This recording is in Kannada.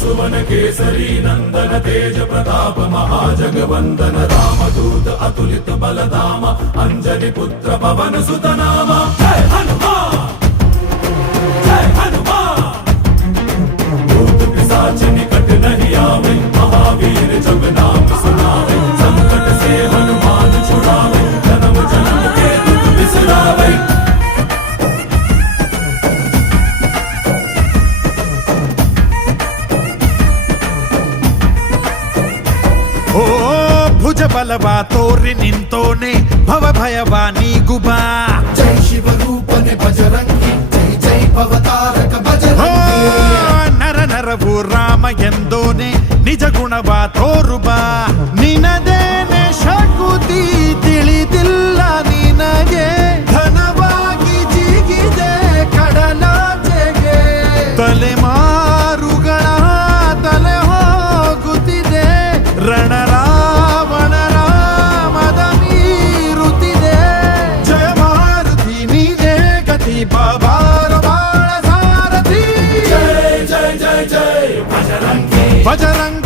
सुवन केसरी नंदन तेज प्रताप महाजगवंदन रामदूत अतुलित बलधाम अंजनी पुत्र पवन सुत नाम जय हनुमान जय हनुमान। भूत पिशाच निकट नहीं आवे महावीर जब नाम सुनावे संकट से हनुमान छुड़ावे जन्म जन्म के दुख बिसरावे। ಓ ಭುಜ ಬಲವಾ ತೋರಿ ನಿಂತೋನೆ ಭವ ಭಯವಾ ನೀಗುಬಾ ಜೈ ಶಿವ ರೂಪನೆ ಬಜರಂಗಿ ಜೈ ಜೈ ಭವತಾರಕ ಬಜರಂಗಿ ನರ ನರವು ರಾಮ ಎಂದೋನೆ ನಿಜ ಗುಣವಾ ತೋರುಬಾ ನಿನದೇನೆ ಶಕುತಿ ತಿಳಿದಿಲ್ಲ ನಿನಗೆ ಘನವಾಗಿ ಜಿಗಿದೆ ಕಡಲಾಚೆಗೆ ತಲೆಮಾರುಗಳ ತಲೆ ಹೋಗುತ್ತಿದೆ ರಣರಾವಣರ ಮದ ಮೀರುತ್ತಿದೆ ಜಯ ಮಾರುತಿ ನೀನೇ ಗತಿ ಬಾಬಾರ ಬಾಳ ಸಾರಥಿ जय जय जय जय बजरंगी ಬಜರಂಗ